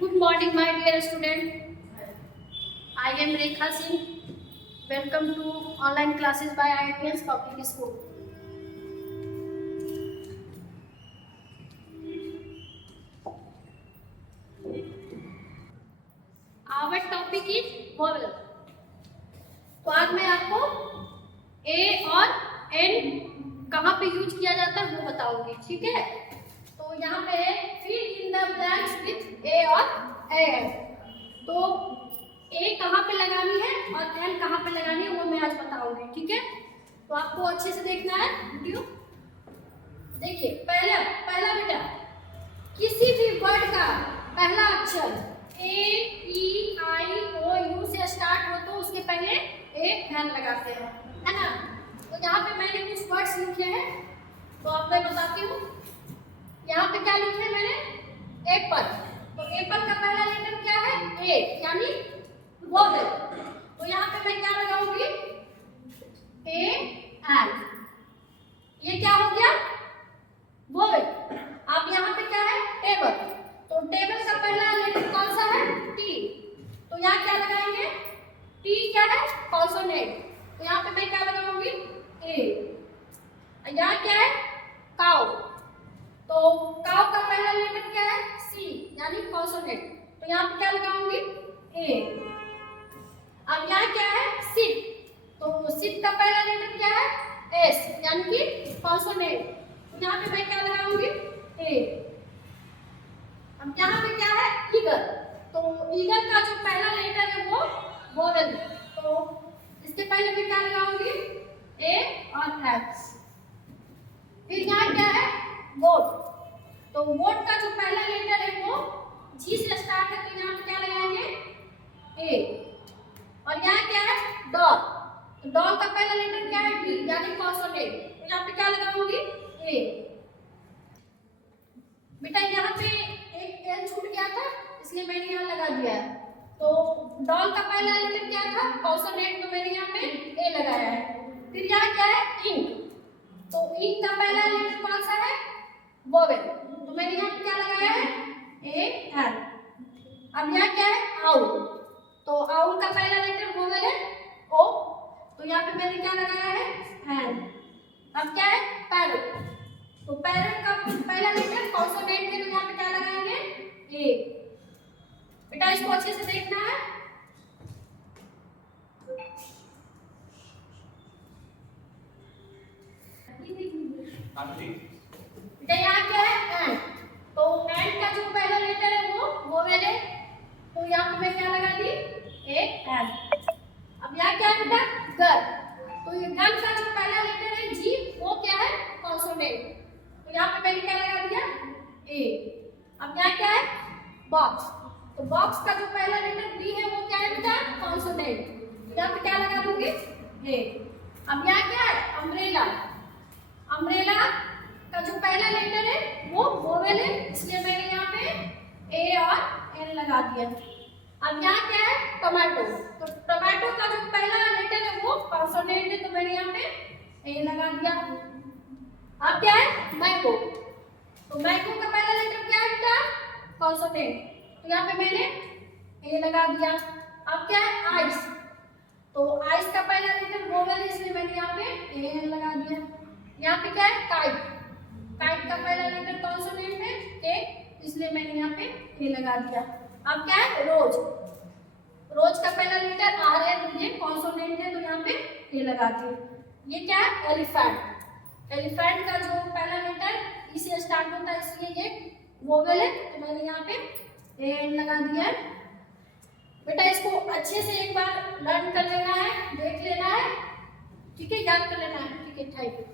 Good morning, my dear student. I am Rekha Singh. Welcome to online classes by IITS Public School. Our topic is vowel. तो आज मैं आपको ए और N कहाँ पे use किया जाता है वो बताऊंगी, ठीक है। तो यहाँ पे fill in the blanks with a और एन। तो ए कहाँ पे लगानी है और एन कहाँ पे लगानी है वो मैं आज बताऊंगी, ठीक है। तो आपको अच्छे से देखना है वीडियो। देखिए पहला बेटा, किसी भी वर्ड का पहला अक्षर ए ई आई ओ यू से स्टार्ट हो तो उसके पहले ए एन लगाते हैं, है ना। तो यहाँ पे मैंने कुछ वर्ड्स लिखे हैं तो आप मैं बताती हूँ। यहाँ पे क्या लिखे मैंने, एप्पल। तो एप्पल का पहला लेटर क्या है, ए, यानी वोवेल। तो यहाँ पे मैं क्या लगाऊंगी, ए एन। ये क्या हो गया, वोवेल। अब यहाँ पे क्या है, टेबल। तो टेबल का पहला लेटर कौन सा है, टी। तो यहाँ क्या लगाएंगे, टी क्या है, कॉन्सोनेंट। तो यहाँ पे मैं क्या लगाऊंगी, ए। यहाँ क्या है, काउ। तो काउ का पहला लेटर क्या है, सी, यानी कॉन्सोनेंट। तो यहाँ पे क्या लगाऊंगी, ए। अब यहाँ क्या है, सिट। तो सिट का पहला लेटर क्या है, एस, यानी कि कॉन्सोनेंट। तो यहाँ पे मैं क्या लगाऊंगी, ए। अब यहाँ पे क्या है, ईगल। तो ईगल का जो पहला लेटर है वो वोवेल। तो इसके पहले मैं क्या लगाऊंगी, ए और एस। फिर यहाँ क्या है, वोट। तो वोट का जो पहला लेटर है वो जी से स्टार्ट है, तो यहाँ पे क्या लगाएंगे, ए। और यहाँ क्या है, डॉग। तो डॉग का पहला लेटर क्या है, डी, यानी कॉन्सोनेंट। तो यहाँ पे क्या लगाऊंगी, ए। बेटा यहाँ पे एक एल छूट गया था इसलिए मैंने यहाँ लगा दिया है। तो डॉग का पहला लेटर क्या था, कॉन्सोनेंट, तो मैंने यहाँ पे ए लगाया है। फिर यहाँ क्या है, इंक। तो इंक का पहला लेटर कौन सा है, वोवेल। तो मैंने यहाँ पे क्या लगाया है, ए एन। अब यहाँ क्या है, आउल। तो आउल का पहला लेटर वोवेल है, ओ। तो यहाँ पे मैंने क्या लगाया है, एन। अब क्या है, पैरट। तो पैरट का पहला लेटर कॉन्सोनेंट है, तो यहाँ पे क्या लगाएंगे, ए। बेटा इसको अच्छे से देखना है। बेटा यहाँ क्या है, एन। तो एन का जो पहला लेटर है वो वोवेल है, तो यहाँ पे मैं क्या लगा दी, ए एन। अब यहाँ क्या है बेटा, गर। तो ये गर का जो पहला लेटर है जी वो क्या है, कॉन्सोनेंट। तो यहाँ पे मैंने क्या लगा दिया, ए। अब यहाँ क्या है, बॉक्स। तो बॉक्स का जो पहला लेटर बी है वो क्या है बेटा, कॉन्सोनेंट। तो यहाँ पे क्या लगा दूंगी, ए। अब यहाँ क्या है, अम्ब्रेला। अम्ब्रेला का जो पहला लेटर है वो वोवेल है, इसलिए मैंने यहाँ पे ए और एन लगा दिया। अब यहाँ क्या है, टोमेटो। तो टोमेटो का जो पहला लेटर है वो कॉन्सोनेंट है, तो मैंने यहाँ पे ए लगा दिया। अब क्या है, मैंगो। तो मैंगो का पहला लेटर क्या है बेटा, कॉन्सोनेंट। तो यहाँ पे मैंने ए लगा दिया। अब क्या है, आइस। तो आइस का पहला लेटर वोवेल है, इसलिए मैंने यहाँ पे ए लगा दिया। यहाँ पे क्या है, काइट। काइट का पहला लेटर कॉन्सोनेंट है, के, इसलिए मैंने यहाँ पे ए लगा दिया। अब क्या है, रोज। रोज का पहला लेटर आर है, तो ये कॉन्सोनेंट है, तो यहाँ पे ए लगा दिया। ये क्या है, एलिफेंट। एलिफेंट का जो पहला लेटर ई से स्टार्ट होता है, इसलिए ये वोवेल है, तो मैंने यहाँ पे ए लगा दिया। बेटा इसको अच्छे से एक बार लर्न कर लेना है, देख लेना है, ठीक है, याद कर लेना है, ठीक है, थैंक यू।